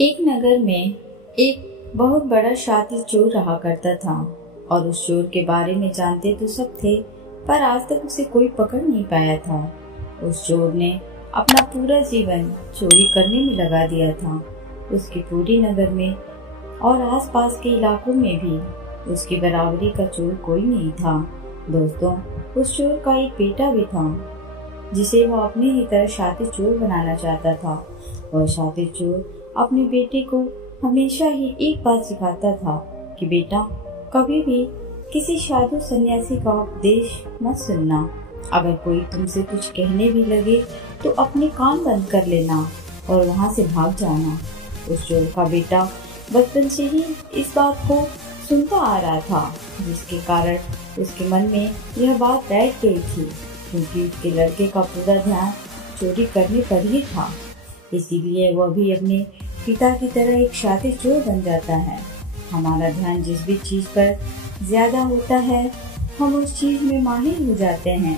एक नगर में एक बहुत बड़ा शातिर चोर रहा करता था और उस चोर के बारे में जानते तो सब थे, पर आज तक उसे कोई पकड़ नहीं पाया था। उस चोर ने अपना पूरा जीवन चोरी करने में लगा दिया था। उसकी पूरी नगर में और आसपास के इलाकों में भी उसकी बराबरी का चोर कोई नहीं था। दोस्तों, उस चोर का एक बेटा भी था जिसे वह अपने ही तरह शातिर चोर बनाना चाहता था। वह शातिर चोर अपने बेटे को हमेशा ही एक बात सिखाता था कि बेटा, कभी भी किसी साधु सन्यासी का उपदेश मत सुनना। अगर कोई तुमसे कुछ कहने भी लगे तो अपने कान बंद कर लेना और वहाँ से भाग जाना। उस चोर का बेटा बचपन से ही इस बात को सुनता आ रहा था, जिसके कारण उसके मन में यह बात बैठ गई थी, क्योंकि उसके लड़के का पूरा ध्यान चोरी करने पर ही था। इसीलिए वह भी अपने पिता की तरह एक शातिर चोर बन जाता है। हमारा ध्यान जिस भी चीज पर ज्यादा होता है, हम उस चीज में माहिर हो जाते हैं।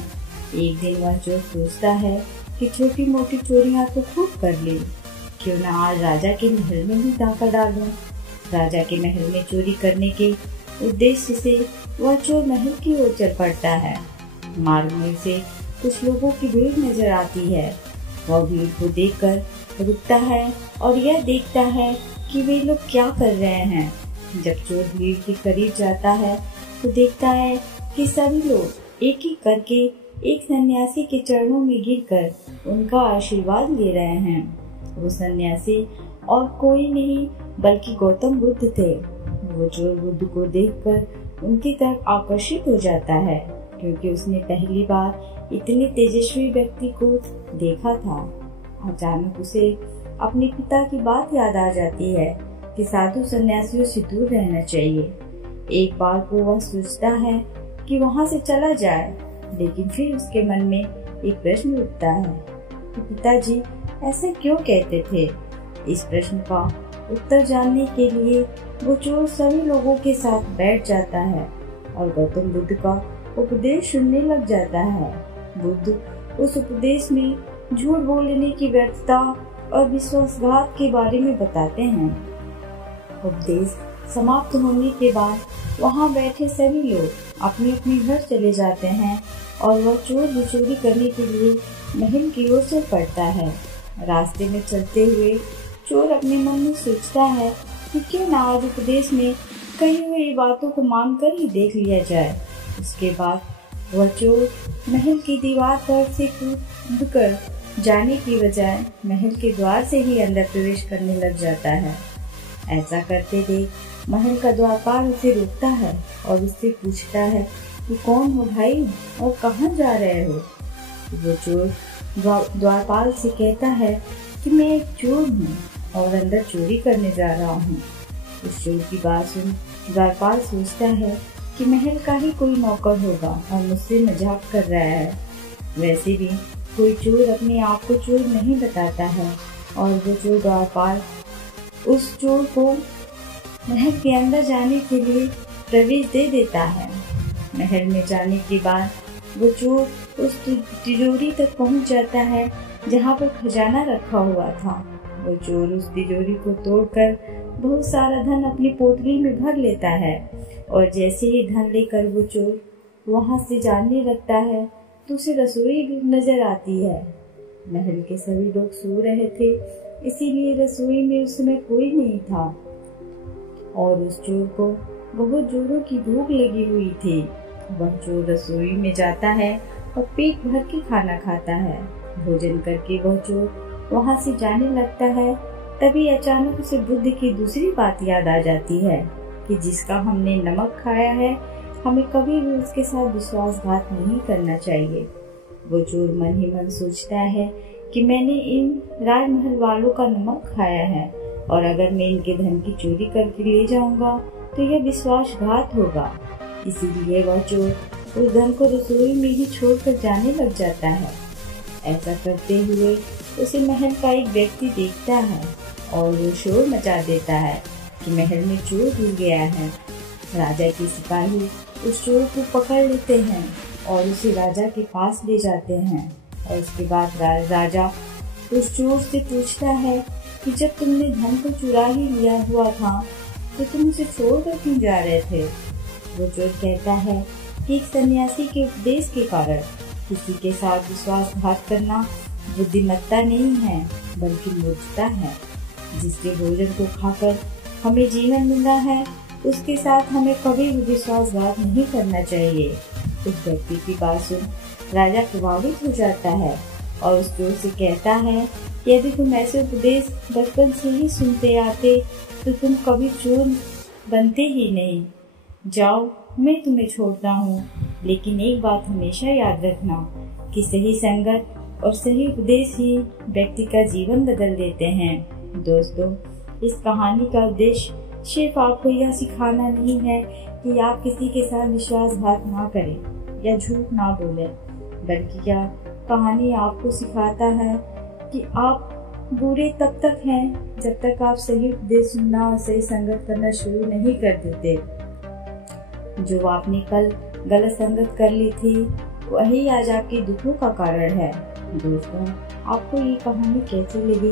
एक दिन वह चोर सोचता है कि छोटी मोटी चोरियां तो खूब कर ली, क्यों न आज राजा के महल में भी डाका डालूं। राजा के महल में चोरी करने के उद्देश्य से वह चोर महल की ओर चल पड़ता है। मार्ग में से कुछ लोगों की भीड़ नजर आती है। वह भीड़ को देखकर रुकता है और यह देखता है कि वे लोग क्या कर रहे हैं। जब चोर भीड़ के करीब जाता है तो देखता है कि सभी लोग एक एक करके एक सन्यासी के चरणों में गिरकर उनका आशीर्वाद ले रहे हैं। वो सन्यासी और कोई नहीं बल्कि गौतम बुद्ध थे। वो चोर बुद्ध को देखकर उनकी तरफ आकर्षित हो जाता है, क्योंकि उसने पहली बार इतने तेजस्वी व्यक्ति को देखा था। अचानक उसे अपने पिता की बात याद आ जाती है कि साधु सन्यासियों से दूर रहना चाहिए। एक बार को वह सोचता है कि वहाँ से चला जाए, लेकिन फिर उसके मन में एक प्रश्न उठता है कि पिताजी ऐसा क्यों कहते थे। इस प्रश्न का उत्तर जानने के लिए वो चोर सभी लोगों के साथ बैठ जाता है और गौतम बुद्ध का उपदेश सुनने लग जाता है। बुद्ध उस उपदेश में झूठ बोलने की व्यर्थता और विश्वासघात के बारे में बताते हैं। उपदेश समाप्त होने के बाद वहां बैठे सभी लोग अपने अपने घर चले जाते हैं और वह चोर भी चोरी करने के लिए महल की ओर चल पड़ता है। रास्ते में चलते हुए चोर अपने मन में सोचता है कि क्यों न आज उपदेश में कही हुई बातों को मानकर ही देख लिया जाए। उसके बाद वह चोर महल की दीवार पर से कूद कर जाने की बजाय महल के द्वार से ही अंदर प्रवेश करने लग जाता है। ऐसा करते देख महल का द्वारपाल उसे रोकता है और उससे पूछता है कि कौन हो भाई और कहाँ जा रहे हो। वो चोर द्वारपाल से कहता है कि मैं एक चोर हूँ और अंदर चोरी करने जा रहा हूँ। उस चोर की बात सुन द्वारपाल सोचता है कि महल का ही कोई नौकर होगा और मुझसे मजाक कर रहा है। वैसे भी कोई चोर अपने आप को चोर नहीं बताता है और वो चोर द्वारपाल उस चोर को महल के अंदर जाने के लिए प्रवेश दे देता है। महल में जाने के बाद वो चोर उस तिजोरी तक पहुंच जाता है जहां पर खजाना रखा हुआ था। वो चोर उस तिजोरी को तोड़कर बहुत सारा धन अपनी पोटली में भर लेता है और जैसे ही धन लेकर वो चोर वहां से जाने लगता है तो उसे रसोई भी नजर आती है। महल के सभी लोग सो रहे थे, इसीलिए रसोई में उस समय कोई नहीं था और उस चोर को बहुत जोरों की भूख लगी हुई थी। वह चोर रसोई में जाता है और पेट भर के खाना खाता है। भोजन करके वह चोर वहां से जाने लगता है। तभी अचानक उसे बुद्ध की दूसरी बात याद आ जाती है कि जिसका हमने नमक खाया है, हमें कभी भी उसके साथ विश्वासघात नहीं करना चाहिए। वो चोर मन ही मन सोचता है कि मैंने इन राजमहल वालों का नमक खाया है और अगर मैं इनके धन की चोरी करके ले जाऊंगा तो यह विश्वासघात होगा। इसीलिए वह चोर उस धन को रसोई में ही छोड़कर जाने लग जाता है। ऐसा करते हुए उसे महल का एक व्यक्ति देखता है और वो शोर मचा देता है कि महल में चोर घुस गया है। राजा के सिपाही उस चोर को पकड़ लेते हैं और उसे राजा के पास ले जाते हैं और उसके बाद राजा उस चोर से पूछता है कि जब तुमने धन को चुरा ही लिया हुआ था तो तुम उसे छोड़कर क्यों जा रहे थे। वो चोर कहता है कि एक सन्यासी के उपदेश के कारण किसी के साथ विश्वासघात करना बुद्धिमत्ता नहीं है बल्कि मूर्खता है। जिसके भोजन को खाकर हमें जीवन मिला है उसके साथ हमें कभी भी विश्वासघात नहीं करना चाहिए। उस व्यक्ति की बात सुन राजा प्रभावित हो जाता है और उस चोर से कहता है कि यदि तुम ऐसे उपदेश बचपन से ही सुनते आते तो तुम कभी चोर बनते ही नहीं। जाओ, मैं तुम्हें छोड़ता हूँ, लेकिन एक बात हमेशा याद रखना कि सही संगत और सही उपदेश ही व्यक्ति का जीवन बदल देते हैं। दोस्तों, इस कहानी का उद्देश्य सिर्फ आपको यह सिखाना नहीं है कि आप किसी के साथ विश्वासघात ना करें या झूठ ना बोलें, बल्कि यह कहानी आपको सिखाता है कि आप बुरे तब तक हैं जब तक आप सही उपदेश सुनना और सही संगत करना शुरू नहीं कर देते। जो आपने कल गलत संगत कर ली थी वही आज आपके दुखों का कारण है। दोस्तों, आपको ये कहानी कैसी लगी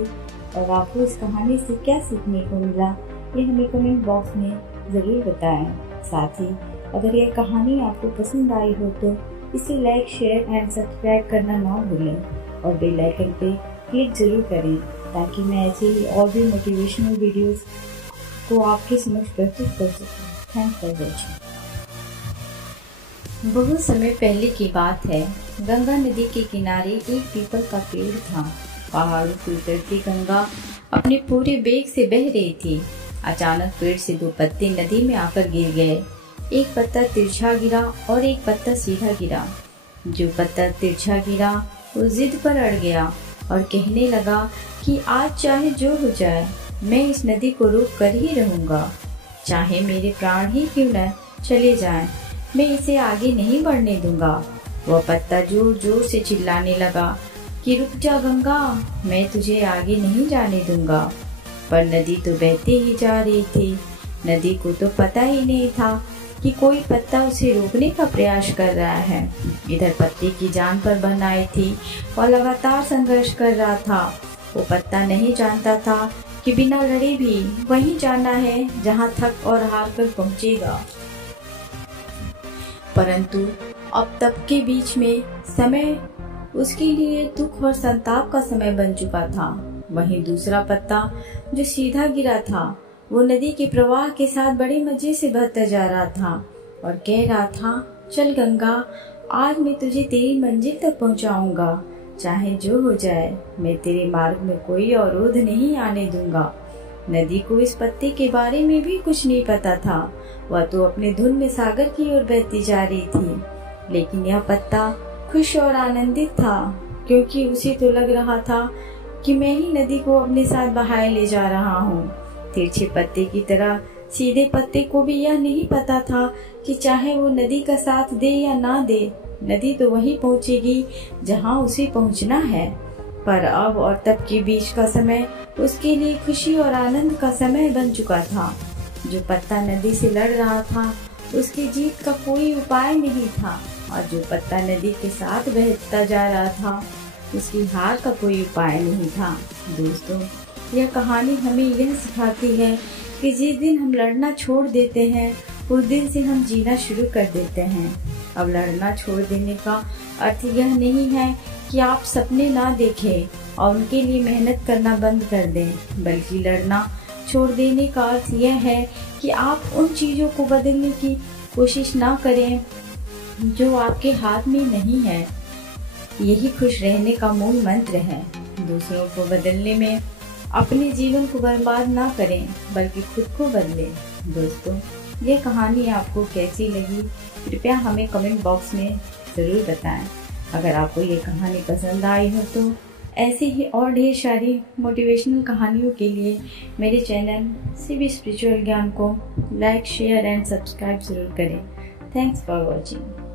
और आपको इस कहानी से क्या सीखने को मिला ये हमें कमेंट बॉक्स में ज़रूर बताएं। साथ ही अगर यह कहानी आपको पसंद आई हो तो इसे लाइक, शेयर एंड सब्सक्राइब करना ना भूलें और बेल आइकन पे क्लिक जरूर करें ताकि मैं ऐसे ही और भी मोटिवेशनल वीडियोस को आपके समक्ष प्रस्तुत कर सकूं। Thanks for watching. बहुत समय पहले की बात है। गंगा नदी के किनारे एक पीपल का पेड़ था। पहाड़ों से उतरती गंगा अपने पूरे वेग से बह रही थी। अचानक पेड़ से दो पत्ते नदी में आकर गिर गए। एक पत्ता तिरछा गिरा और एक पत्ता सीधा गिरा। जो पत्ता तिरछा गिरा वो जिद पर अड़ गया और कहने लगा कि आज चाहे जो हो जाए मैं इस नदी को रोक कर ही रहूंगा। चाहे मेरे प्राण ही क्यों न चले जाएं, मैं इसे आगे नहीं बढ़ने दूंगा। वह पत्ता जोर जोर से चिल्लाने लगा कि रुक जा गंगा, मैं तुझे आगे नहीं जाने दूंगा। पर नदी तो बहती ही जा रही थी। नदी को तो पता ही नहीं था कि कोई पत्ता उसे रोकने का प्रयास कर रहा है। इधर पत्ते की जान पर बन आई थी और लगातार संघर्ष कर रहा था। वो पत्ता नहीं जानता था कि बिना लड़े भी वहीं जाना है जहां थक और हार कर पहुंचेगा। परंतु अब तब के बीच में समय उसके लिए दुख और संताप का समय बन चुका था। वहीं दूसरा पत्ता जो सीधा गिरा था वो नदी के प्रवाह के साथ बड़े मजे से बहता जा रहा था और कह रहा था, चल गंगा, आज मैं तुझे तेरी मंजिल तक पहुंचाऊंगा। चाहे जो हो जाए मैं तेरे मार्ग में कोई अवरोध नहीं आने दूंगा। नदी को इस पत्ते के बारे में भी कुछ नहीं पता था। वह तो अपने धुन में सागर की ओर बहती जा रही थी। लेकिन यह पत्ता खुश और आनंदित था क्योंकि उसे तो लग रहा था कि मैं ही नदी को अपने साथ बहाए ले जा रहा हूँ। तिरछे पत्ते की तरह सीधे पत्ते को भी यह नहीं पता था कि चाहे वो नदी का साथ दे या ना दे, नदी तो वहीं पहुँचेगी जहाँ उसे पहुँचना है। पर अब और तब के बीच का समय उसके लिए खुशी और आनंद का समय बन चुका था। जो पत्ता नदी से लड़ रहा था उसकी जीत का कोई उपाय नहीं था और जो पत्ता नदी के साथ बहता जा रहा था उसकी हार का कोई उपाय नहीं था। दोस्तों, यह कहानी हमें यह सिखाती है कि जिस दिन हम लड़ना छोड़ देते हैं उस दिन से हम जीना शुरू कर देते हैं। अब लड़ना छोड़ देने का अर्थ यह नहीं है कि आप सपने ना देखें और उनके लिए मेहनत करना बंद कर दें, बल्कि लड़ना छोड़ देने का अर्थ यह है कि आप उन चीज़ों को बदलने की कोशिश ना करें जो आपके हाथ में नहीं है। यही खुश रहने का मूल मंत्र है। दूसरों को बदलने में अपने जीवन को बर्बाद ना करें बल्कि खुद को बदलें। दोस्तों, ये कहानी आपको कैसी लगी कृपया हमें कमेंट बॉक्स में ज़रूर बताएं। अगर आपको ये कहानी पसंद आई हो तो ऐसे ही और ढेर सारी मोटिवेशनल कहानियों के लिए मेरे चैनल सीबी स्पिरिचुअल ज्ञान को लाइक, शेयर एंड सब्सक्राइब ज़रूर करें। Thanks for watching.